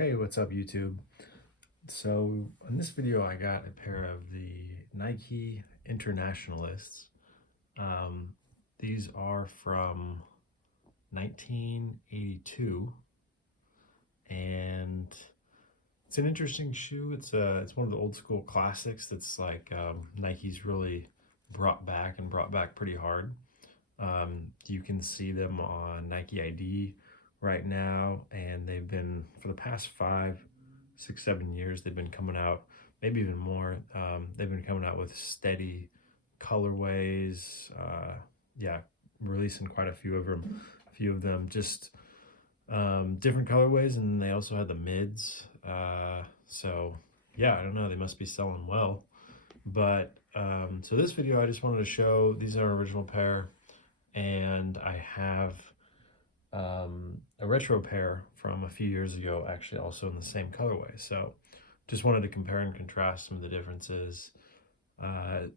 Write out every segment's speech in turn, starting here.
Hey, what's up YouTube? So in this video I got a pair of the Nike Internationalists. These are from 1982 and it's an interesting shoe. It's one of the old school classics that's like Nike's really brought back pretty hard. You can see them on NikeID right now, and they've been, for the past 5, 6, 7 years, they've been coming out, maybe even more. They've been coming out with steady colorways. Yeah, releasing quite a few of them, just different colorways, and they also had the mids. So yeah, I don't know, they must be selling well. But so this video, I just wanted to show these are an original pair, and I have a retro pair from a few years ago, actually also in the same colorway. So just wanted to compare and contrast some of the differences.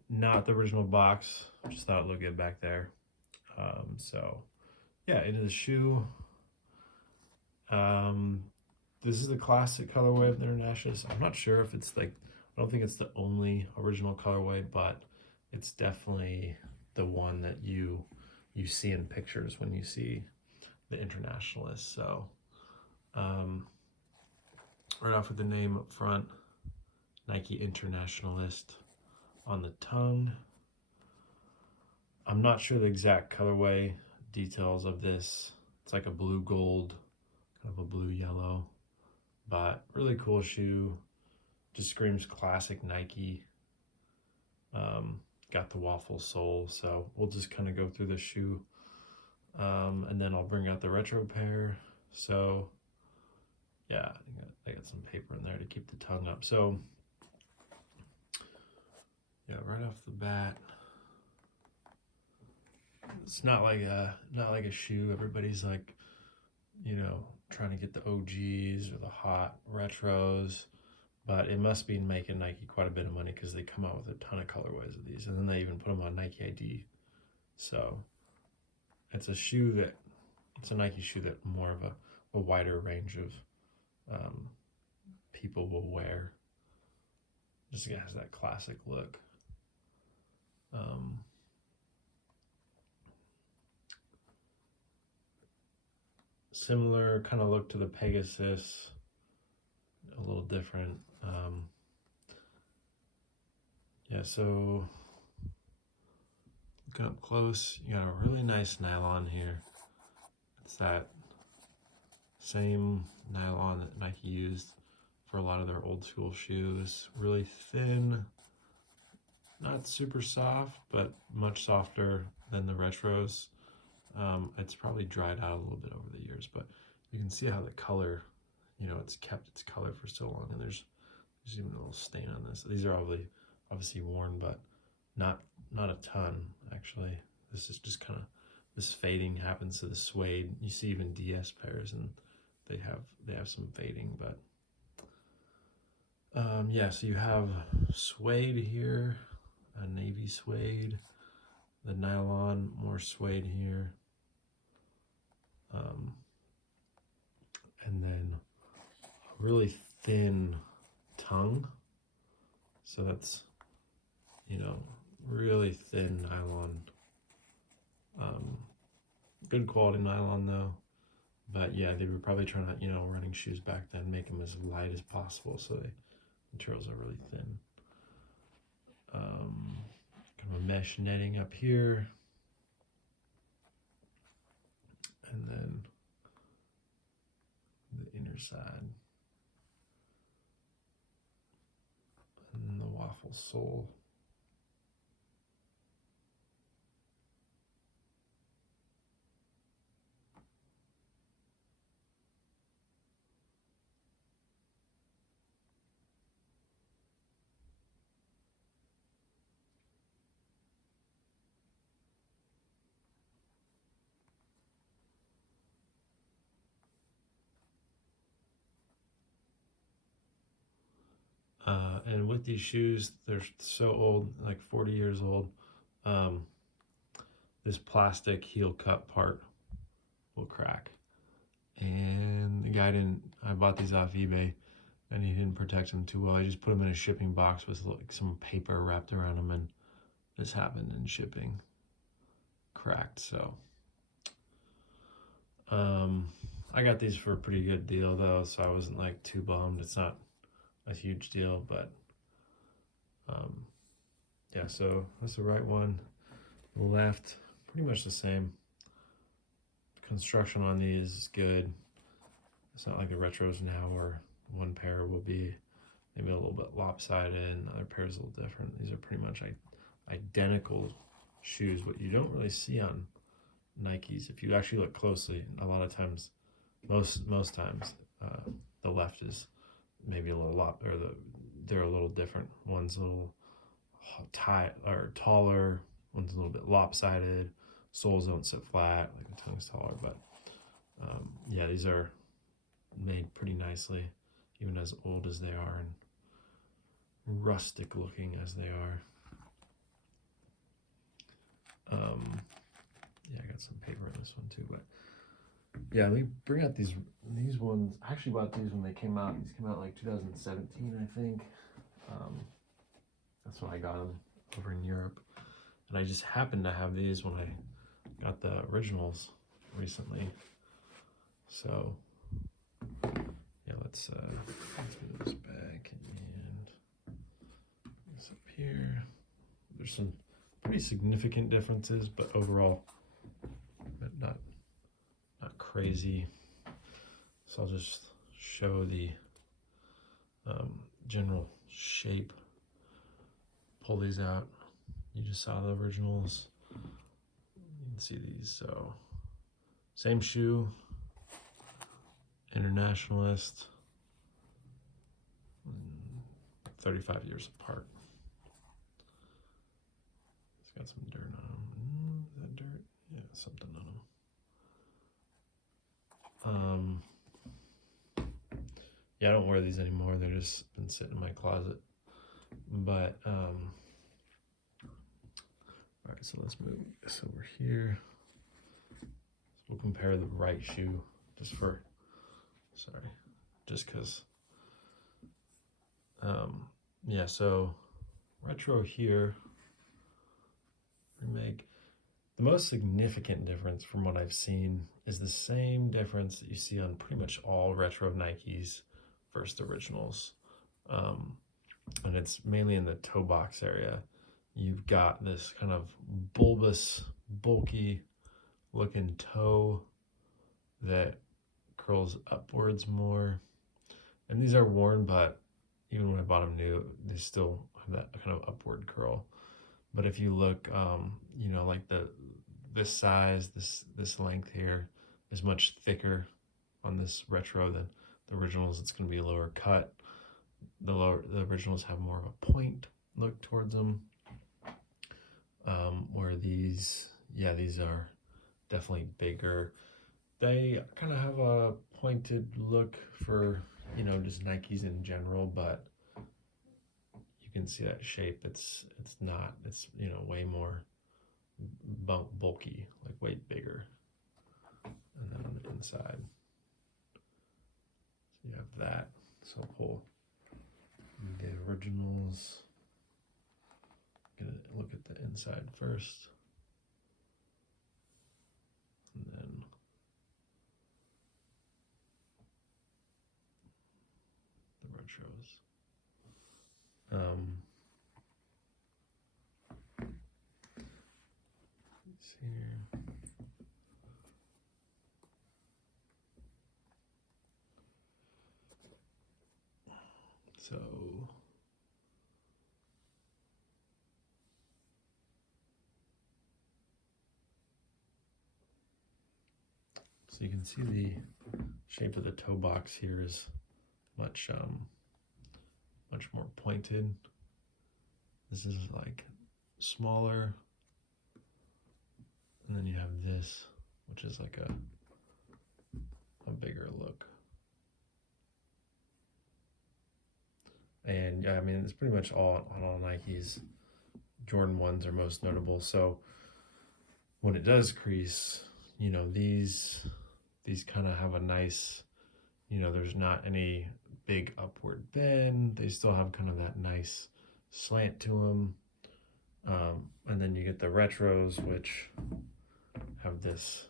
Not the original box, just thought it looked good back there. So yeah, into the shoe. This is the classic colorway of the Internationalist. I'm not sure if it's like, I don't think it's the only original colorway, but it's definitely the one that you see in pictures when you see the Internationalist. So right off with the name up front, Nike Internationalist on the tongue. I'm not sure the exact colorway details of this. It's like a blue gold, kind of a blue yellow, but really cool shoe. Just screams classic Nike. Got the waffle sole, so we'll just kind of go through the shoe, and then I'll bring out the retro pair. So yeah, I got some paper in there to keep the tongue up. So yeah, right off the bat, it's not like a shoe everybody's like, you know, trying to get the OGs or the hot retros, but it must be making Nike quite a bit of money because they come out with a ton of colorways of these, and then they even put them on NikeID. So it's a shoe that, it's a Nike shoe that more of a wider range of people will wear. Just has that classic look. Similar kind of look to the Pegasus, a little different. Yeah, so looking up close, you got a really nice nylon here. It's that same nylon that Nike used for a lot of their old school shoes. Really thin, not super soft, but much softer than the retros. It's probably dried out a little bit over the years, but you can see how the color, you know, it's kept its color for so long, and there's even a little stain on this. These are obviously worn, but not a ton actually. This is just kind of, this fading happens to the suede. You see even DS pairs, and they have some fading, but yeah, so you have suede here, a navy suede, the nylon, more suede here, and then a really thin tongue. So that's, you know, really thin nylon. Good quality nylon though. But yeah, they were probably trying to, you know, running shoes back then, make them as light as possible, so the materials are really thin. Kind of a mesh netting up here, and then the inner side, and then the waffle sole. And with these shoes, they're so old, like 40 years old, this plastic heel cup part will crack. And the guy didn't, I bought these off eBay, and he didn't protect them too well. I just put them in a shipping box with like some paper wrapped around them, and this happened in shipping. Cracked, so. I got these for a pretty good deal though, so I wasn't like too bummed. It's not a huge deal, but yeah, so that's the right one. The left, pretty much the same. Construction on these is good. It's not like the retros now where one pair will be maybe a little bit lopsided and the other pair is a little different. These are pretty much identical shoes, what you don't really see on Nikes. If you actually look closely, a lot of times, most times, the left is maybe a little they're a little different. One's a little taller, one's a little bit lopsided. Soles don't sit flat, like the tongue's taller, but yeah, these are made pretty nicely, even as old as they are and rustic looking as they are. Yeah, I got some paper in this one too, but yeah, let me bring out these ones. I actually bought these when they came out. These came out like 2017, I think. That's when I got them over in Europe, and I just happened to have these when I got the originals recently. So yeah, let's move this back and this up here. There's some pretty significant differences, but overall, not crazy. So I'll just show the general shape. Pull these out. You just saw the originals. You can see these. So same shoe, Internationalist, 35 years apart. It's got some dirt on them. Is that dirt? Yeah, something on them. Yeah, I don't wear these anymore. They're just been sitting in my closet. But all right, so let's move this over here. So we'll compare the right shoe just because yeah, so retro here, remake. The most significant difference from what I've seen is the same difference that you see on pretty much all retro Nikes versus the originals. And it's mainly in the toe box area. You've got this kind of bulbous, bulky looking toe that curls upwards more. And these are worn, but even when I bought them new, they still have that kind of upward curl. But if you look, you know, like this size, this length here is much thicker on this retro than the originals. It's going to be a lower cut. The originals have more of a point look towards them, where these are definitely bigger. They kind of have a pointed look for, you know, just Nikes in general, but you can see that shape. It's not. It's, you know, way more bulky, like way bigger. And then on the inside, so you have that. So pull the originals. Gonna look at the inside first, and then the retros. Let's see here. So you can see the shape of the toe box here is much more pointed. This is like smaller, and then you have this, which is like a bigger look. And yeah, I mean, it's pretty much all on all Nikes. Jordan 1s are most notable. So when it does crease, you know, these these kind of have a nice, there's not any big upward bend. They still have kind of that nice slant to them. And then you get the retros, which have this,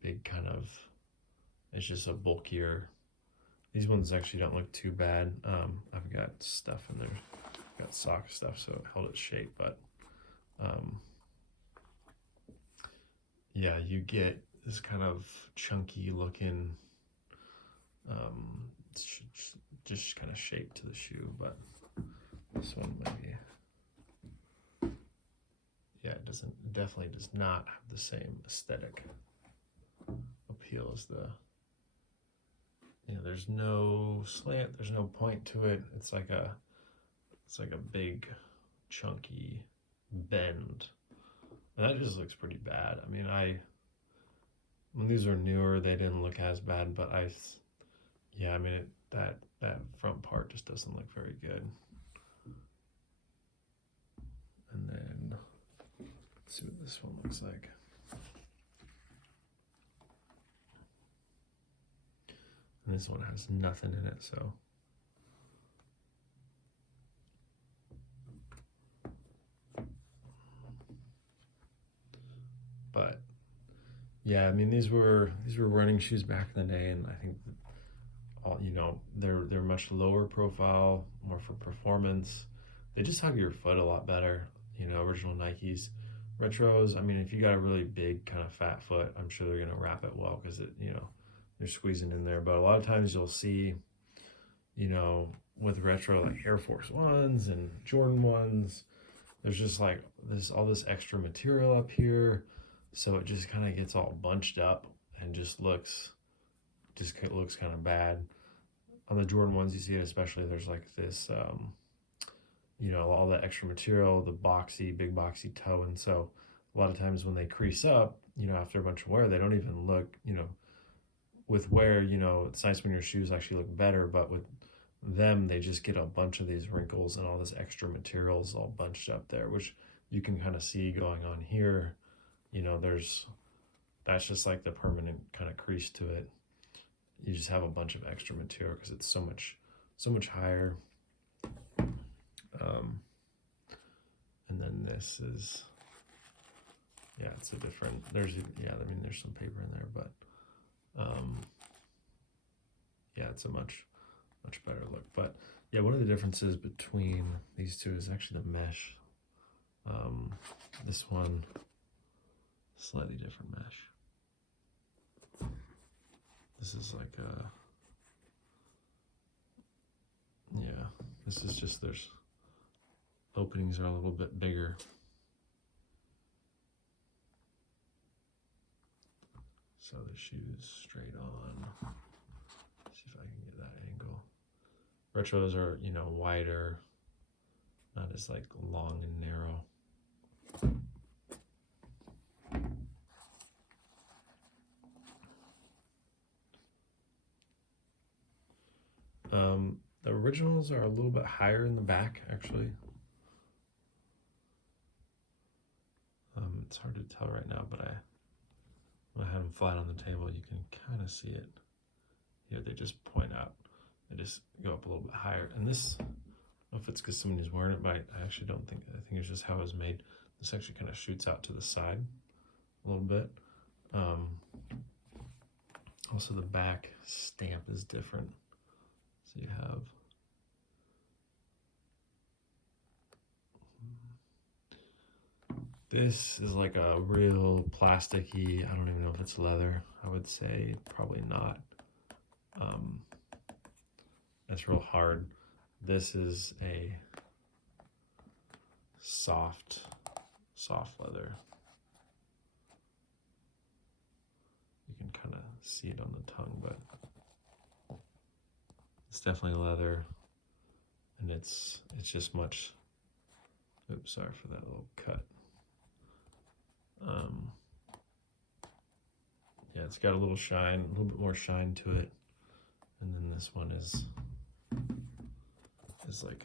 big kind of, it's just a bulkier. These ones actually don't look too bad. I've got stuff in there. I've got sock stuff, so it held its shape, but yeah, you get this kind of chunky looking, just kind of shape to the shoe, but this one maybe, yeah, it definitely does not have the same aesthetic appeal as the, there's no slant, there's no point to it. It's like a big chunky bend. And that just looks pretty bad. I mean, when these are newer, they didn't look as bad, but yeah, I mean, that front part just doesn't look very good. And then, let's see what this one looks like. And this one has nothing in it, so. But yeah, I mean, these were running shoes back in the day, and I think all, they're much lower profile, more for performance. They just hug your foot a lot better. Original Nikes. Retros, I mean, if you got a really big kind of fat foot, I'm sure they're gonna wrap it well because they're squeezing in there. But a lot of times you'll see, with retro like Air Force Ones and Jordan ones, there's just like all this extra material up here, so it just kind of gets all bunched up and just looks kind of bad. On the Jordan ones, you see it especially. There's like this, all the extra material, the big boxy toe, and so a lot of times when they crease up, after a bunch of wear, they don't even look, with wear, it's nice when your shoes actually look better, but with them, they just get a bunch of these wrinkles and all this extra materials all bunched up there, which you can kind of see going on here. That's just like the permanent kind of crease to it. You just have a bunch of extra material because it's so much higher. And then this is, yeah, it's a different, there's some paper in there, but yeah, it's a much better look. But yeah, one of the differences between these two is actually the mesh. This one, slightly different mesh. This is like this is just, there's openings are a little bit bigger. So the shoe's straight on. Let's see if I can get that angle. Retros are, wider, not as like long and narrow. The originals are a little bit higher in the back, actually. It's hard to tell right now, but when I had them flat on the table, you can kind of see it. Here they just point out. They just go up a little bit higher. And this, I don't know if it's because somebody's wearing it, but I actually don't think, I think it's just how it was made. This actually kind of shoots out to the side a little bit. Also the back stamp is different. So you have this is like a real plasticky, I don't even know if it's leather. I would say probably not. It's real hard. This is a soft leather. You can kind of see it on the tongue, but it's definitely leather, and it's just much, oops, sorry for that little cut. Yeah, it's got a little shine, a little bit more shine to it. And then this one is like